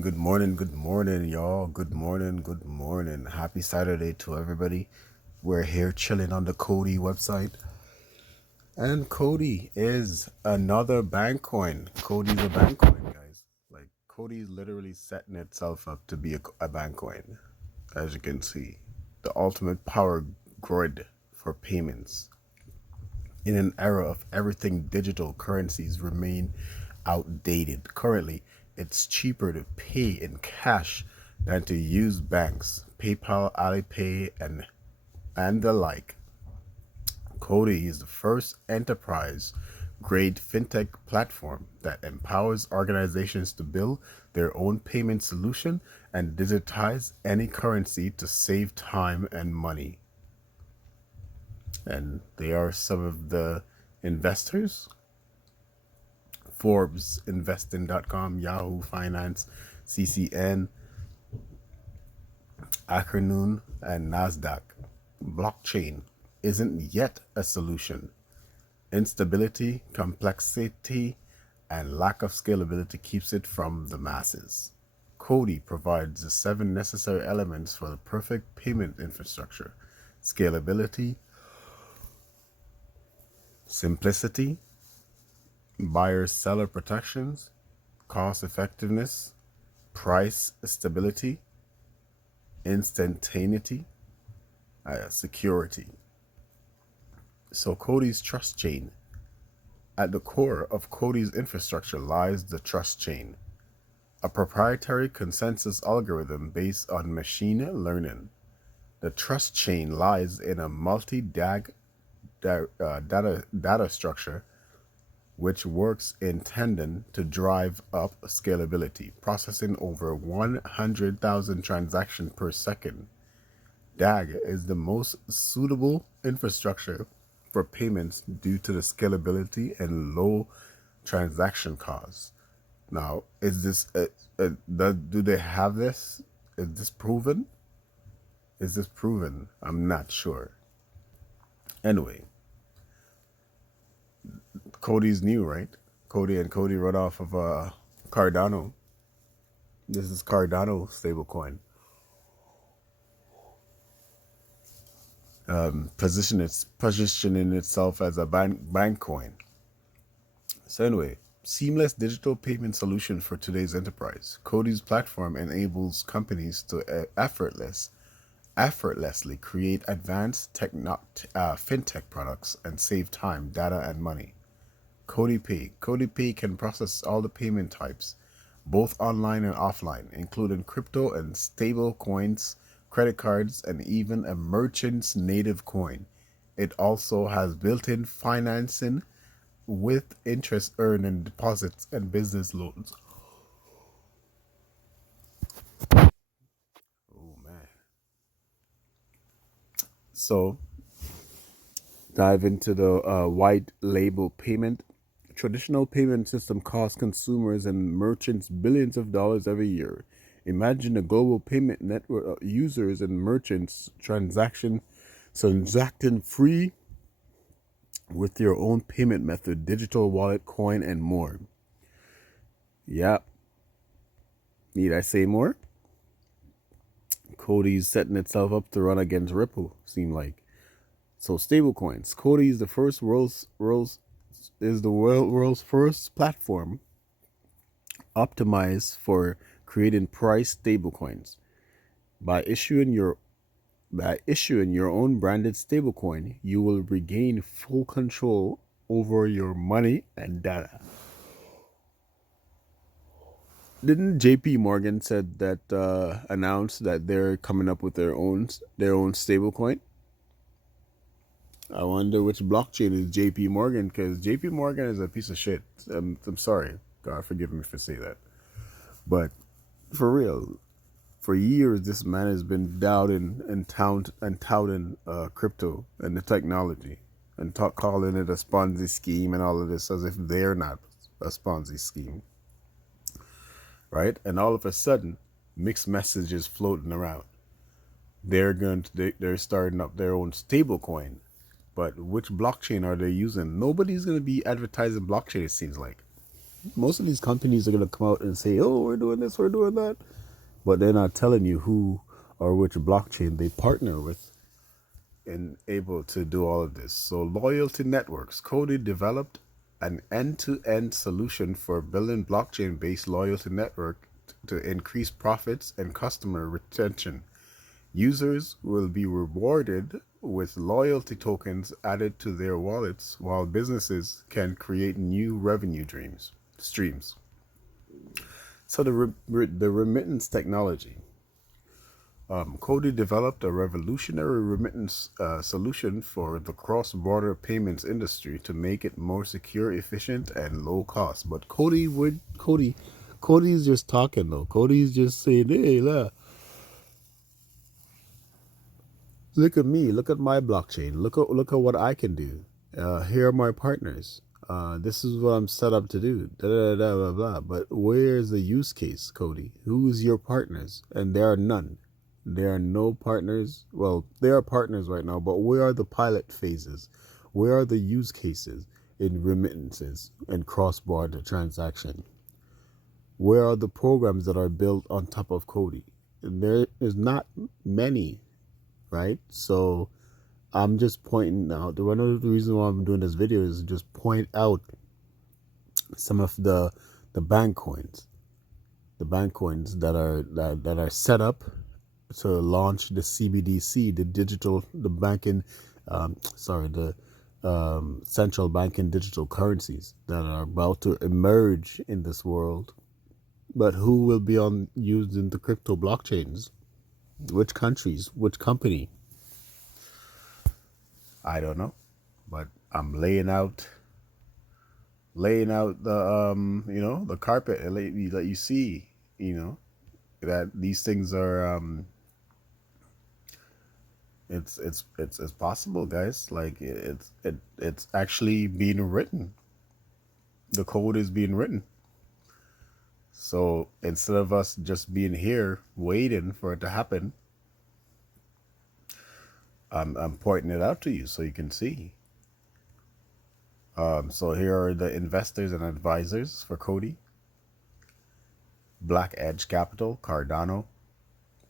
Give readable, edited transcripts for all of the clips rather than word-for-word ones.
Good morning, y'all. Good morning, good morning. Happy Saturday to everybody. We're here chilling on the COTI website. And COTI is another bank coin. COTI's a bank coin, guys. Like, COTI is literally setting itself up to be a bank coin, as you can see. The ultimate power grid for payments. In an era of everything digital, currencies remain outdated. Currently, it's cheaper to pay in cash than to use banks, PayPal, Alipay, and the like. COTI is the first enterprise grade fintech platform that empowers organizations to build their own payment solution and digitize any currency to save time and money. And they are some of the investors: Forbes, Investing.com, Yahoo Finance, CCN, Akernoon, and NASDAQ. Blockchain isn't yet a solution. Instability, complexity, and lack of scalability keeps it from the masses. CODI provides the seven necessary elements for the perfect payment infrastructure: scalability, simplicity, buyer seller protections, cost effectiveness, price stability, instantaneity, security. So CODI's trust chain. At the core of CODI's infrastructure lies the trust chain, a proprietary consensus algorithm based on machine learning. The trust chain lies in a multi-DAG data structure which works in tandem to drive up scalability, processing over 100,000 transactions per second. DAG is the most suitable infrastructure for payments due to the scalability and low transaction costs. Now, is this do they have this? Is this proven? Is this proven? I'm not sure. Anyway, CODI's new, right? CODI and CODI run off of Cardano. This is Cardano stablecoin. Positioning itself as a bank coin. So anyway, seamless digital payment solution for today's enterprise. CODI's platform enables companies to effortlessly create advanced fintech products and save time, data, and money. CODI Pay. CODI Pay can process all the payment types, both online and offline, including crypto and stable coins, credit cards, and even a merchant's native coin. It also has built-in financing with interest earned in deposits and business loans. Oh man. So dive into the white label payment. Traditional payment system costs consumers and merchants billions of dollars every year. Imagine a global payment network of users and merchants transacting free with your own payment method, digital wallet, coin, and more. Yeah, need I say more? CODI's setting itself up to run against Ripple, seem like. So stablecoins. CODI is the world's first platform optimized for creating price stablecoins. By issuing your own branded stablecoin, you will regain full control over your money and data. Didn't JP Morgan said that announced that they're coming up with their own stablecoin? I wonder which blockchain is JP Morgan, because JP Morgan is a piece of shit. I'm sorry. God forgive me for saying that. But for real, for years, this man has been doubting and touting crypto and the technology and calling it a Ponzi scheme and all of this as if they're not a Ponzi scheme, right? And all of a sudden, mixed messages floating around. They're starting up their own stable coin, but which blockchain are they using? Nobody's going to be advertising blockchain, it seems like. Most of these companies are going to come out and say, oh, we're doing this, we're doing that. But they're not telling you who or which blockchain they partner with and able to do all of this. So loyalty networks. COTI developed an end-to-end solution for building blockchain-based loyalty network to increase profits and customer retention. Users will be rewarded with loyalty tokens added to their wallets, while businesses can create new revenue streams. So the remittance technology. COTI developed a revolutionary remittance solution for the cross-border payments industry to make it more secure, efficient, and low cost. But Cody's just talking though. Cody's just saying, "Hey, look at me. Look at my blockchain. Look at what I can do. Here are my partners. This is what I'm set up to do. Da da da blah blah." But where's the use case, Cody? Who's your partners? And there are none. There are no partners. Well, there are partners right now, but where are the pilot phases? Where are the use cases in remittances and cross-border transaction? Where are the programs that are built on top of COTI? There is not many, right? So I'm just pointing out. One of the reasons why I'm doing this video is just point out some of the bank coins, that are set up to launch the CBDC, the banking, the central banking digital currencies that are about to emerge in this world. But who will be used in the crypto blockchains? Which countries? Which company? I don't know, but I'm laying out the the carpet and let you see, that these things are it's possible, guys. Like it's actually being written. The code is being written. So instead of us just being here waiting for it to happen, I'm pointing it out to you so you can see. So here are the investors and advisors for COTI: Black Edge Capital, Cardano,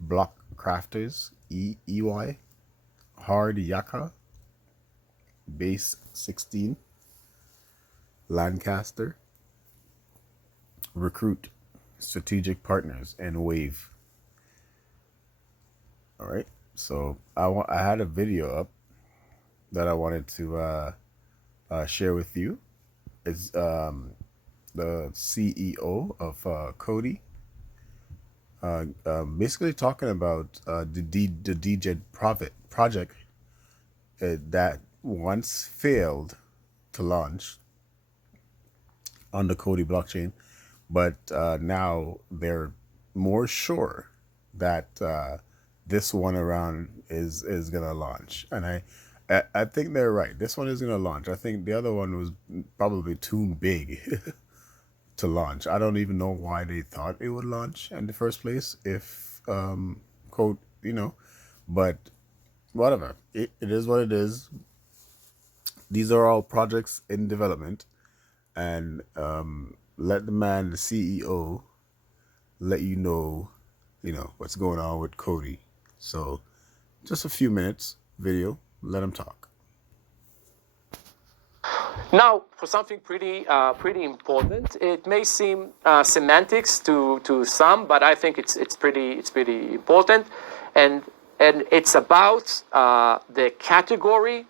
Block Crafters, EY, Hard Yaka, Base 16, Lancaster, Recruit, Strategic Partners, and Wave. All right. So I had a video up that I wanted to share with you. It's the CEO of COTI, basically talking about the DJED project that once failed to launch on the COTI blockchain, but now they're more sure that this one around is gonna launch, and I think they're right. This one is gonna launch. I think the other one was probably too big to launch. I don't even know why they thought it would launch in the first place. If code, but whatever. It is what it is. These are all projects in development, and let the man, the CEO, let you know what's going on with COTI. So just a few minutes video. Let him talk. Now, for something pretty important, it may seem semantics to some, but I think it's pretty important, and it's about the category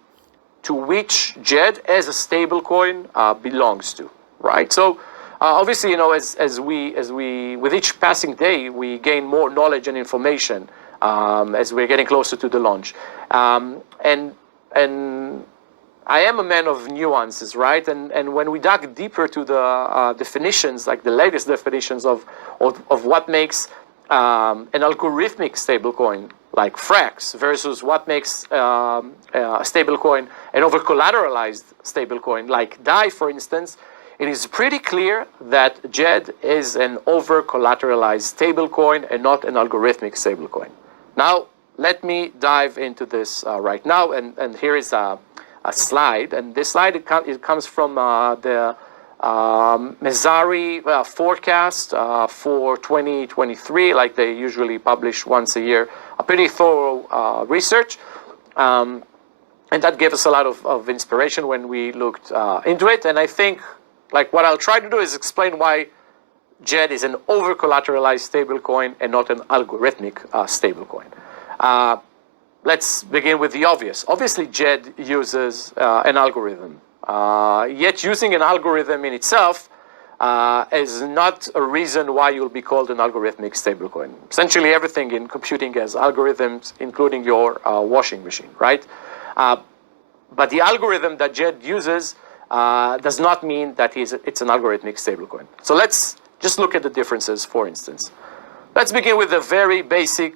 to which JED as a stablecoin belongs to, right? So obviously, as we with each passing day, we gain more knowledge and information as we're getting closer to the launch, and I am a man of nuances, right? And when we dug deeper to the definitions, like the latest definitions of what makes an algorithmic stablecoin like Frax versus what makes a stablecoin an over-collateralized stablecoin like DAI, for instance, it is pretty clear that JED is an over-collateralized stablecoin and not an algorithmic stablecoin. Now, let me dive into this right now, and here is a slide, and this slide it comes from the Messari forecast for 2023, like they usually publish once a year, a pretty thorough research. And that gave us a lot of inspiration when we looked into it. And I think, like, what I'll try to do is explain why JED is an over-collateralized stablecoin and not an algorithmic stablecoin. Let's begin with the obvious. Obviously, JED uses an algorithm. Yet using an algorithm in itself is not a reason why you'll be called an algorithmic stablecoin. Essentially, everything in computing has algorithms, including your washing machine, right? But the algorithm that JED uses does not mean that it's an algorithmic stablecoin. So let's just look at the differences, for instance. Let's begin with the very basic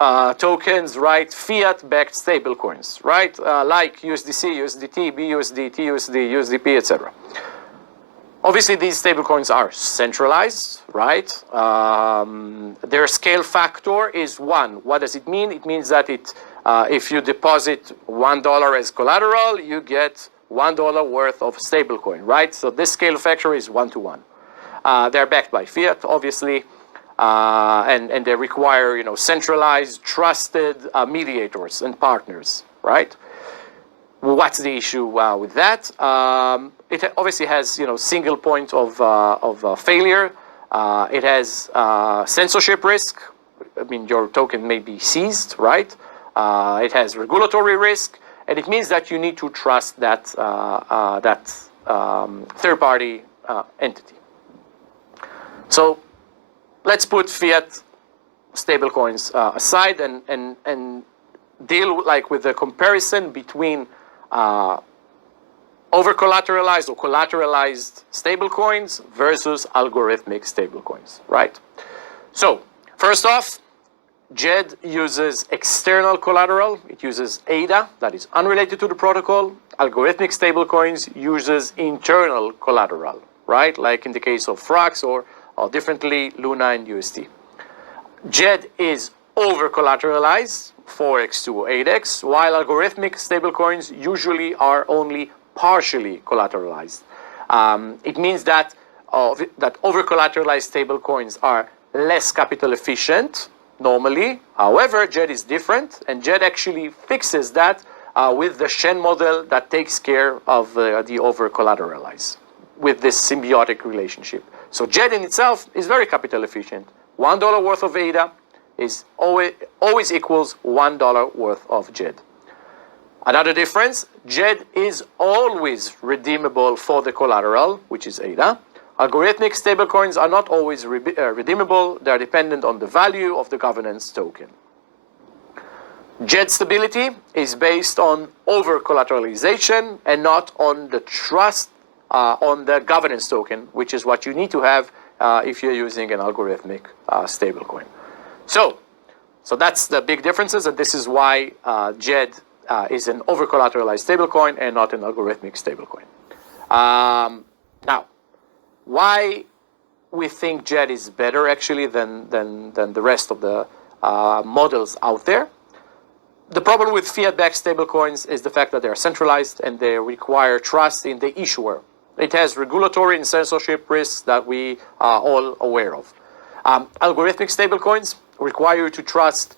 tokens, right? Fiat-backed stablecoins, right? Like USDC, USDT, BUSD, TUSD, USDP, etc. Obviously, these stablecoins are centralized, right? Their scale factor is 1. What does it mean? It means that if you deposit $1 as collateral, you get $1 worth of stablecoin, right? So this scale factor is 1 to 1. They're backed by fiat, obviously, and they require, centralized, trusted mediators and partners, right? What's the issue with that? It obviously has, single point of failure. It has censorship risk. I mean, your token may be seized, right? It has regulatory risk, and it means that you need to trust that third-party entity. So let's put fiat stablecoins aside and deal with the comparison between over-collateralized or collateralized stablecoins versus algorithmic stablecoins, right? So first off, JED uses external collateral. It uses ADA, that is unrelated to the protocol. Algorithmic stablecoins uses internal collateral, right? Like in the case of Frax or differently, Luna and UST. JED is over-collateralized, 4x to 8x, while algorithmic stablecoins usually are only partially collateralized. It means that over-collateralized stablecoins are less capital efficient normally. However, JED is different, and JED actually fixes that with the Shen model that takes care of the over-collateralized with this symbiotic relationship. So JED in itself is very capital efficient. $1 worth of ADA is always equals $1 worth of JED. Another difference, JED is always redeemable for the collateral, which is ADA. Algorithmic stablecoins are not always redeemable. They are dependent on the value of the governance token. JED stability is based on over-collateralization and not on the trust on the governance token, which is what you need to have if you're using an algorithmic stablecoin. So that's the big differences, and this is why JED is an over-collateralized stablecoin and not an algorithmic stablecoin. Now, why we think JED is better actually than the rest of the models out there? The problem with fiat-backed stablecoins is the fact that they are centralized and they require trust in the issuer. It has regulatory and censorship risks that we are all aware of. Algorithmic stablecoins require you to trust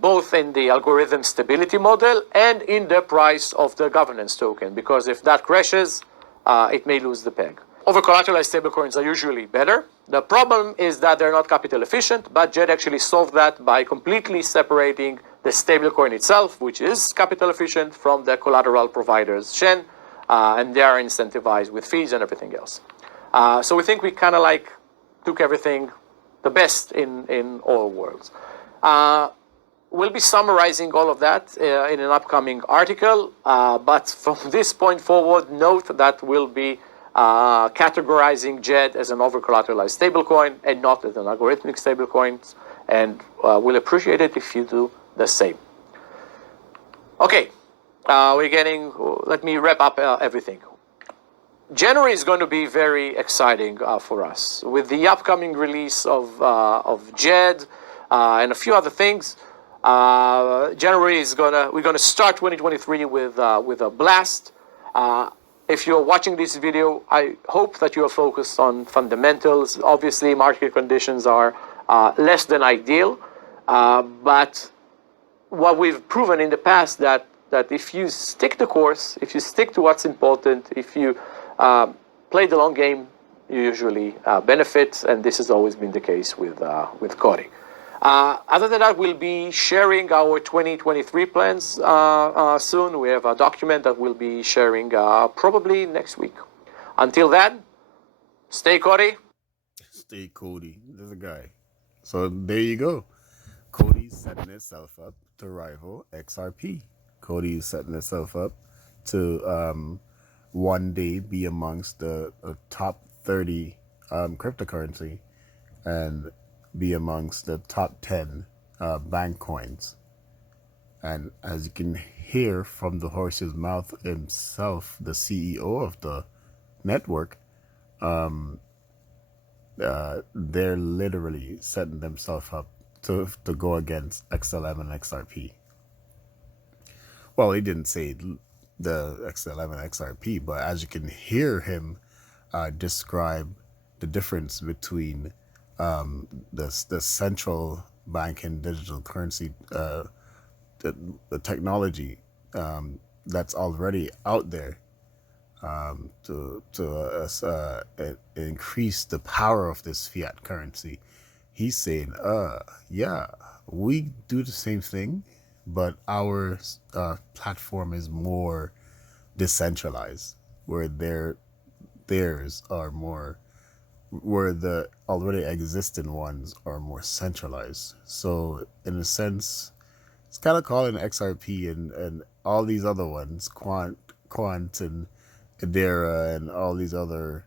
both in the algorithm stability model and in the price of the governance token, because if that crashes, it may lose the peg. Over-collateralized stablecoins are usually better. The problem is that they're not capital efficient, but JED actually solved that by completely separating the stablecoin itself, which is capital efficient, from the collateral provider's Shen, and they are incentivized with fees and everything else. So we think we kind of took everything, the best in all worlds. We'll be summarizing all of that in an upcoming article, but from this point forward, note that we'll be categorizing JED as an over-collateralized stablecoin and not as an algorithmic stablecoin, and we'll appreciate it if you do the same. Okay, let me wrap up everything. January is going to be very exciting for us. With the upcoming release of JED and a few other things, January we're gonna start 2023 with a blast. if you're watching this video, I hope that you are focused on fundamentals. Obviously, market conditions are less than ideal, but what we've proven in the past that if you stick the course, if you stick to what's important, if you play the long game, you usually benefit, and this has always been the case with COTI. Other than that, we'll be sharing our 2023 plans soon. We have a document that we'll be sharing probably next week. Until then, stay COTI. Stay COTI. There's a guy. So there you go. COTI's setting itself up to rival XRP. COTI is setting itself up to one day be amongst the top 30 cryptocurrency and be amongst the top 10 bank coins. And as you can hear from the horse's mouth himself, the CEO of the network, they're literally setting themselves up to go against XLM and XRP. Well, he didn't say the XLM and XRP, but as you can hear him describe the difference between the central bank and digital currency, the technology that's already out there to increase the power of this fiat currency. He's saying, yeah, we do the same thing, but our platform is more decentralized, where theirs are more, where the already existing ones are more centralized. So in a sense, it's kind of calling XRP and all these other ones, Quant and Hedera and all these other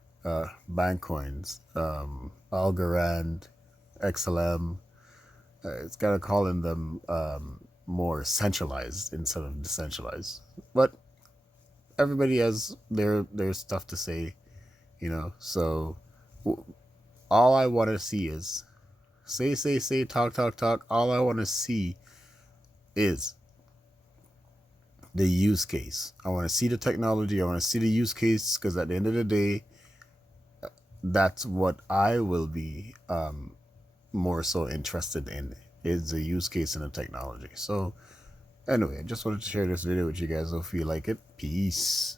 bank coins, Algorand, XLM. It's kind of calling them more centralized instead of decentralized. But everybody has their stuff to say, you know. So all I want to see is say, talk. All I want to see is the use case. I want to see the technology. I want to see the use case, because at the end of the day, that's what I will be more so interested in, is the use case and the technology. So anyway, I just wanted to share this video with you guys. Hope you like it. Peace.